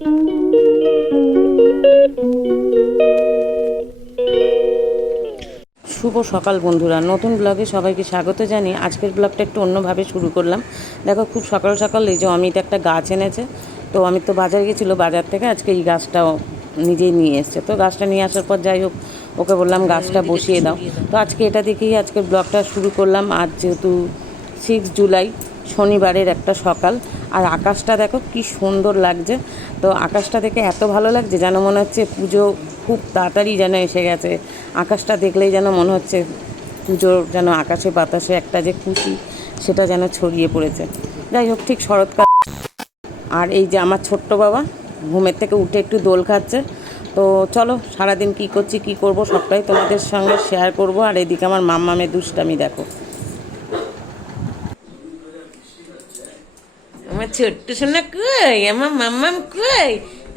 শুভ সকাল বন্ধুরা, নতুন ব্লগে সবাইকে স্বাগত জানিয়ে আজকের ব্লগটা একটু অন্যভাবে শুরু করলাম। দেখো, খুব সকাল সকাল এই যে অমিত একটা গাছ এনেছে। তো অমিত তো বাজার গেছিলো, বাজার থেকে আজকে এই গাছটাও নিজেই নিয়ে এসছে। তো গাছটা নিয়ে আসার পর যাই হোক, ওকে বললাম গাছটা বসিয়ে দাও। তো আজকে এটা দেখেই আজকের ব্লগটা শুরু করলাম। আজ যেহেতু 6 জুলাই, শনিবারের একটা সকাল, আর আকাশটা দেখো কি সুন্দর লাগছে। তো আকাশটা দেখে এত ভালো লাগছে যেন মনে হচ্ছে পুজো খুব তাড়াতাড়ি যেন এসে গেছে। আকাশটা দেখলেই যেন মনে হচ্ছে পুজোর যেন আকাশে বাতাসে একটা যে খুশি সেটা যেন ছড়িয়ে পড়েছে। যাই হোক, ঠিক শরৎকাল। আর এই যে আমার ছোট্ট বাবা ঘুমের থেকে উঠে একটু দোল খাচ্ছে। তো চলো, সারাদিন কী করছি কী করব সবটাই তোমাদের সঙ্গে শেয়ার করব। আর এদিকে আমার মাম্মামের দুষ্টামি দেখো। আমার ছোট্ট সোনা কই, আমার মাম্মাম কই?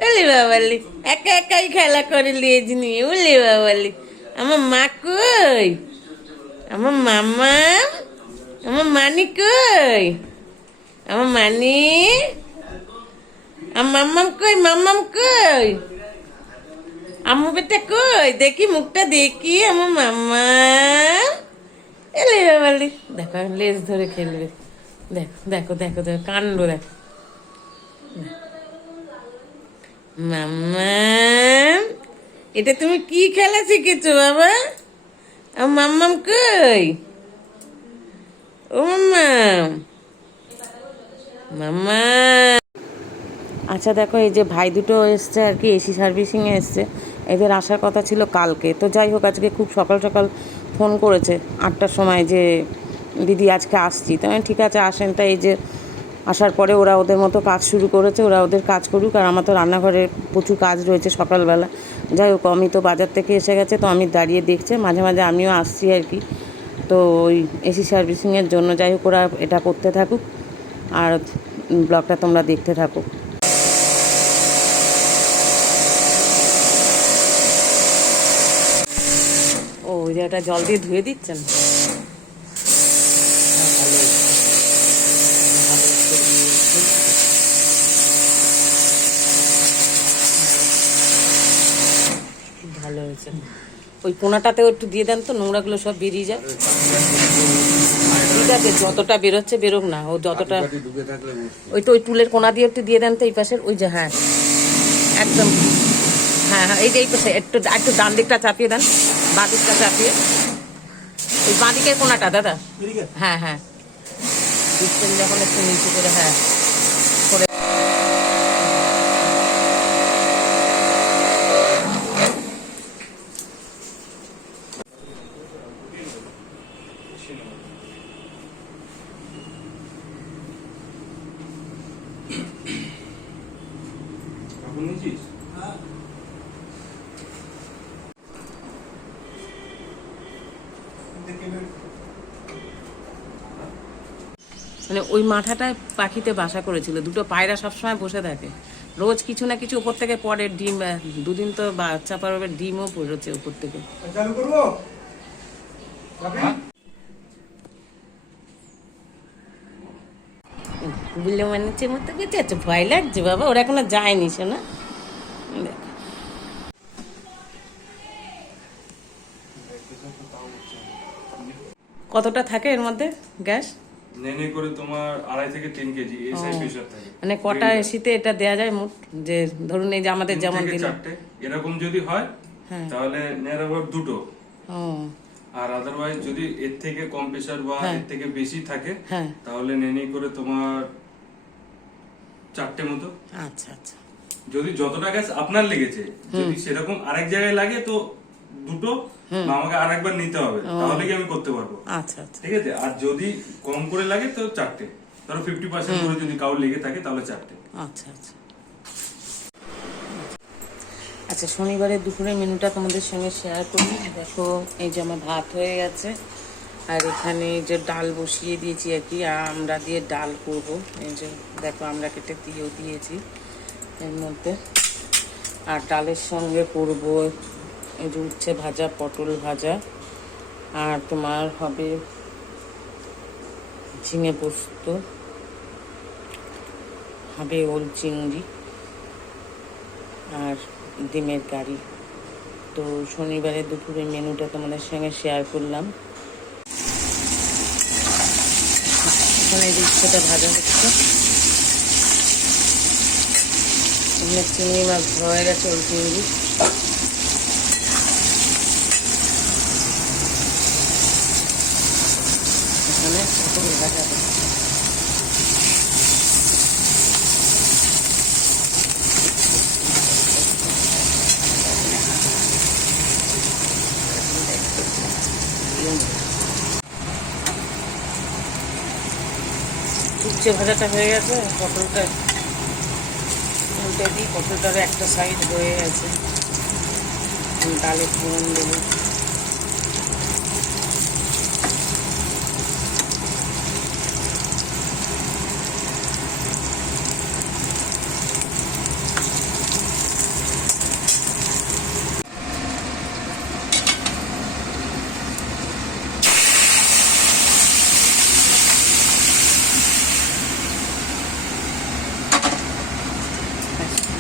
ওলে বাবালি, একা একাই খেলা করে লেজ নিয়ে। ওলে বাবালি, আমার মা কই? আমার মাম্মাম, আমার মানি কই? আমার মানি, আমার মাম্মাম কই? মাম্মাম কই? আম্মু বেটা কই? দেখি মুখটা দেখি আমার মাম্মা। এলে বাবালি, দেখো লেজ ধরে খেলবে। দেখো দেখো দেখো দেখো কাণ্ড দেখো। মাম্মা, এটা তুমি কি খেলা শিখেছো বাবা? মাম্মাম কই? ও মাম্মাম, মাম্মা। আচ্ছা দেখো, এই যে ভাই দুটো এসছে আর কি, এসি সার্ভিসিংয়ে এসছে। এদের আসার কথা ছিল কালকে। তো যাই হোক, আজকে খুব সকাল সকাল ফোন করেছে 8টার সময় যে দিদি আজকে আসছি। তো ঠিক আছে আসেন। তাই এই যে আসার পরে ওরা ওদের মতো কাজ শুরু করেছে, ওরা ওদের কাজ করুক। আর আমার তো রান্নাঘরে প্রচুর কাজ রয়েছে সকালবেলা। যাই হোক, আমি তো বাজার থেকে এসে গেছে, তো আমি দাঁড়িয়ে দেখছে, মাঝে মাঝে আমিও আসছি আর কি। তো ওই এসি সার্ভিসিংয়ের জন্য যাই হোক, ওরা এটা করতে থাকুক আর ব্লগটা তোমরা দেখতে থাকো। ও, ওই জায়গাটা জল দিয়ে ধুয়ে দিচ্ছেন। ভালো হয়েছে। ওই কোনাটাতেও একটু দিয়ে দেন তো, নোংরাগুলো সব বেরিয়ে যায়। ঠিক আছে, যতটা বেরোচ্ছে বেরোক না, ও যতটা। ওই তো ওই টুলের কোনা দিয়ে একটু দিয়ে দেন তো, এই পাশের ওই যে। হ্যাঁ একদম, হ্যাঁ হ্যাঁ, এই যে এই পাশে একটু একটু ডান দিকটা চাপিয়ে দেন, বাঁ দিকটা চাপিয়ে। ওই বাঁ দিকের কোনাটা দাদা। হ্যাঁ হ্যাঁ, দিচ্ছেন যখন একটু নিচু করে। হ্যাঁ করে। মানে ওই মাথাটায় পাখিতে বাসা করেছিল, দুটো পায়রা সবসময় বসে থাকে। রোজ কিছু না কিছু উপর থেকে পড়ে, ডিম। দুদিন তো বাচ্চা পারবে, ডিমও পড়েছে উপর থেকে। বুঝলে মানেছে মতো বেঁচে আছে, ভয় লাগছে বাবা, ওরা এখনো যায়নি শোনা। কতটা থাকে এর মধ্যে গ্যাস? নেনে করে তোমার 2.5 থেকে 3 কেজি এসআই প্রেসার থাকে। মানে কটা এসিতে এটা দেয়া যায় মোট? যে ধরুন এই যে আমাদের যেমন দিল 4টে এরকম যদি হয় তাহলে নেরাবার দুটো। আর আদারওয়াইজ যদি এর থেকে কম প্রেসার বা এর থেকে বেশি থাকে তাহলে নেনে করে তোমার 4টে মতো। আচ্ছা আচ্ছা। যদি যতটা গ্যাস আপনার লেগেছে, যদি সেরকম আরেক জায়গায় লাগে তো দুটো, বা আমাকে আরেকবার নিতে হবে, তাহলে কি আমি করতে পারবো। আচ্ছা আচ্ছা, ঠিক আছে। আর যদি কম করে লাগে তো 4টে, ধরো 50% করে যদি কাউ লেগে থাকে তাহলে 4টে। আচ্ছা আচ্ছা। আচ্ছা, শনিবারের দুপুরের মেনুটা তোমাদের সঙ্গে শেয়ার করি। দেখো, এই যে আমার ভাত হয়ে গেছে, আর এখানে যে ডাল বসিয়ে দিয়েছি আর কি, আমরা দিয়ে ডাল করব। এই যে দেখো, আমরা কেটে দিয়েও দিয়েছি এর মধ্যে। আর ডালের সঙ্গে করব এই যে উচ্ছে ভাজা, পটল ভাজা, আর তোমার হবে ঝিঙে পোস্ত, হবে ওল চিংড়ি, আর ডিমের কারি। তো শনিবারের দুপুরের মেনুটা তোমাদের সঙ্গে শেয়ার করলাম। এখানে উচ্ছেটা ভাজা হচ্ছে, এখানে চিংড়ি মাছ হয়ে গেছে, ওই চিংড়ি। এখানে পটল ভাজা হচ্ছে। উচ্ছে ভাজাটা হয়ে গেছে, পটলটা উল্টে দিই। পটলটার একটা সাইড হয়ে গেছে, ডালে ফোড়ন দেবো।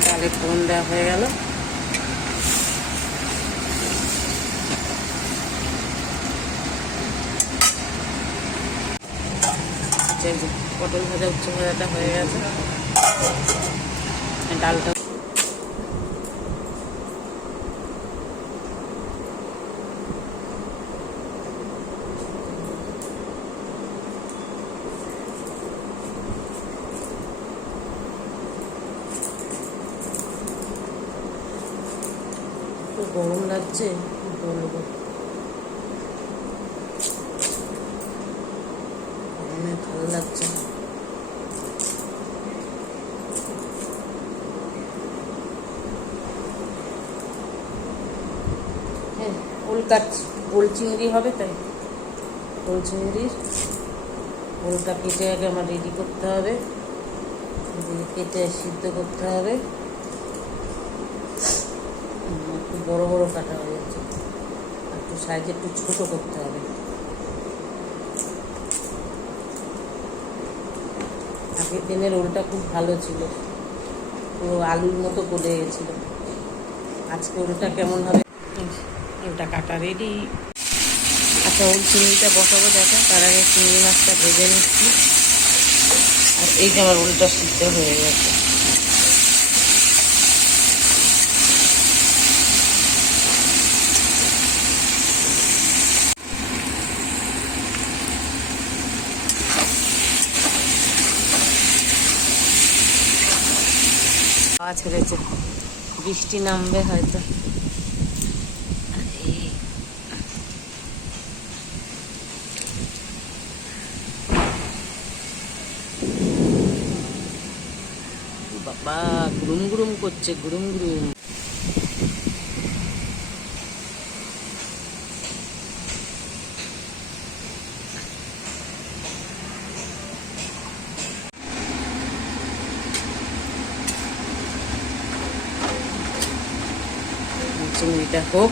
ডালে ফোড়ন দেওয়া হয়ে গেল। পটল ভাজা উচ্ছে ভাজাটা হয়ে গেছে, ডালটা খুব গরম লাগছে, কি বলবো, গরমে ভালো লাগছে না। হ্যাঁ, ওল কাটছি, ওল চিংড়ি হবে, তাই ওল চিংড়ির ওলটা কেটে আগে আমার রেডি করতে হবে, কেটে সিদ্ধ করতে হবে। একটু বড় বড় কাটা হয়ে যাচ্ছে, একটু সাইজে একটু ছোট করতে হবে। আগের দিনের ওলটা খুব ভালো ছিল, পুরো আলুর মতো গলে গেছিল। আজকে ওলটা কেমন হবে, ওলটা কাটা রেডি। আচ্ছা, ওল চিংড়িটা বসাবো, দেখো তার আগে চিংড়ি মাছটা ভেজে নিচ্ছি। আর এই যে আমার ওলটা সিদ্ধ হয়ে গেছে। হাওয়া ছেড়েছে, বৃষ্টি নামবে হয়তো। বাবা, গুরুম গুরুম করছে, গুরুম গুরুম। চিংড়িটা হোক,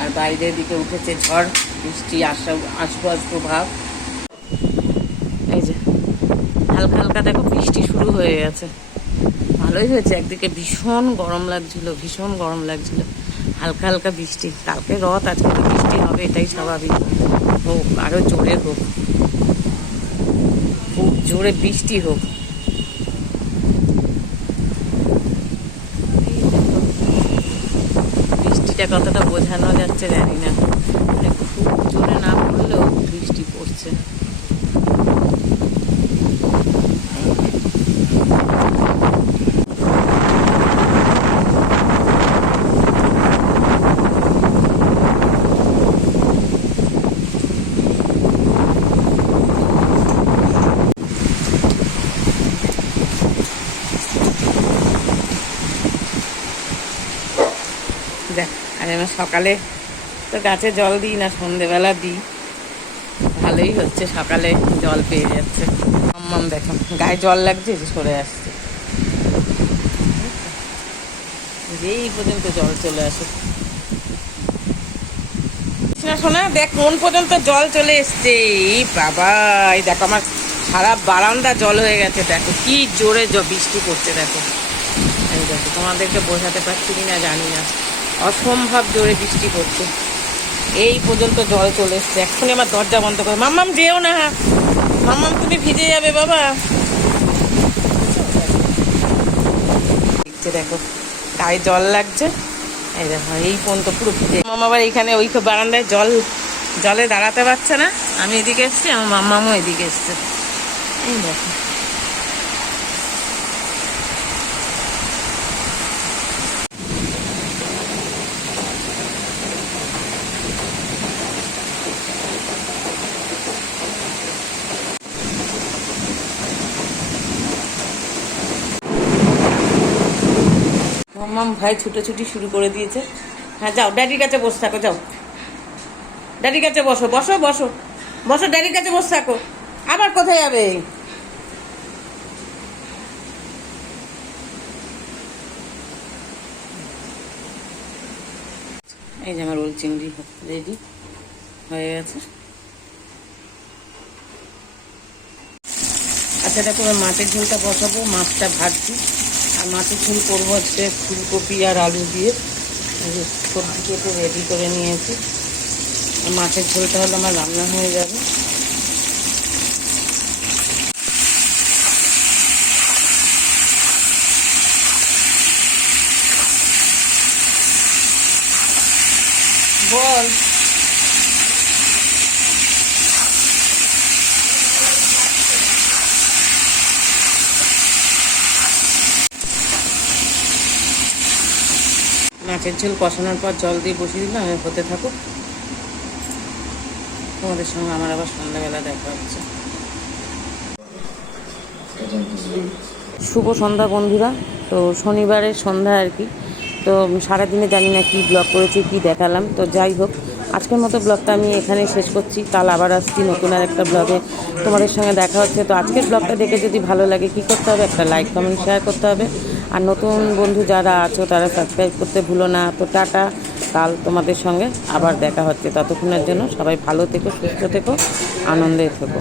আর বাইরের দিকে উঠেছে ঝড়, বৃষ্টি আসবো আসবো ভাব। এই যে হালকা হালকা দেখো বৃষ্টি শুরু হয়ে গেছে, ভালোই হয়েছে। একদিকে ভীষণ গরম লাগছিল, ভীষণ গরম লাগছিল, হালকা হালকা বৃষ্টি। কালকে রথ, আজকে তো বৃষ্টি হবে, এটাই স্বাভাবিক। হোক, আরো জোরে হোক, খুব জোরে বৃষ্টি হোক। বৃষ্টিটা কতটা বোঝানো যাচ্ছে জানি না, মানে খুব জোরে না পড়লেও বৃষ্টি পড়ছে। দেখ, আর আমি সকালে তো গাছে জল দিই না, সন্ধেবেলা দিই। ভালোই হচ্ছে, সকালে জল পেয়ে যাচ্ছে। মাম্মাম দেখো গায়ে জল লাগছে, যে সরে আসছে, যেই পর্যন্ত জল চলে আসে। না শোনা, দেখ কোন পর্যন্ত জল চলে এসছে। এই বাবা, এই দেখো আমার সারা বারান্দা জল হয়ে গেছে। দেখো কি জোরে বৃষ্টি পড়ছে, দেখো এই দেখো। দেখো, তোমাদেরকে বোঝাতে পারছি কি না জানি না, অসম্ভব জোরে বৃষ্টি পড়ছে। এই পর্যন্ত জল চলে এসছে। এক্ষুনি আমার দরজা বন্ধ করে, মাম্মাম যেও না, মাম্মাম তুমি ভিজে যাবে বাবা। দেখো গায়ে জল লাগছে, এই দেখো এই পর্যন্ত পুরো ভিজে। মামা আবার এইখানে ওই বারান্দায় জলে দাঁড়াতে পারছে না, আমি এদিকে এসছি, আমার মাম্মামও এদিকে এসছে। এই দেখো মাম্মাম ভাই ছুটোছুটি শুরু করে দিয়েছে। হ্যাঁ যাও, ড্যাডির কাছে বসে থাকো, যাও ড্যাডির কাছে বসো, বসো বসো বসো, ড্যাডির কাছে বসে থাকো। আবার কোথায় যাবে? এই যে আমার রোল চিংড়ি রেডি হয়ে গেছে। আচ্ছা দেখো, মাছের ঝোলটা বসাবো, মাছটা ভাজছি। আর মাছের ঝোল করবো হচ্ছে ফুলকপি আর আলু দিয়ে। সবজি কেটে রেডি করে নিয়েছি। আর মাছের ঝোলটা হলে আমার রান্না হয়ে যাবে। বল মাছের ঝোল কষানোর পর জল দিয়ে বসিয়ে দিলাম, আমি হতে থাকুক। তোমাদের সঙ্গে আমার আবার সন্ধ্যাবেলা দেখা হচ্ছে। শুভ সন্ধ্যা বন্ধুরা। তো শনিবারের সন্ধ্যা আর কি। তো সারাদিনে জানি না কি ব্লগ করেছি, কি দেখালাম। তো যাই হোক, আজকের মতো ব্লগটা আমি এখানে শেষ করছি। কাল আবার আসছি নতুন আর একটা ব্লগে, তোমাদের সঙ্গে দেখা হচ্ছে। তো আজকের ব্লগটা দেখে যদি ভালো লাগে, কি করতে হবে? একটা লাইক কমেন্ট শেয়ার করতে হবে। আর নতুন বন্ধু যারা আছো তারা সাবস্ক্রাইব করতে ভুলো না। তো টাটা, কাল তোমাদের সঙ্গে আবার দেখা হচ্ছে। ততক্ষণের জন্য সবাই ভালো থেকো, সুস্থ থেকো, আনন্দে থেকো।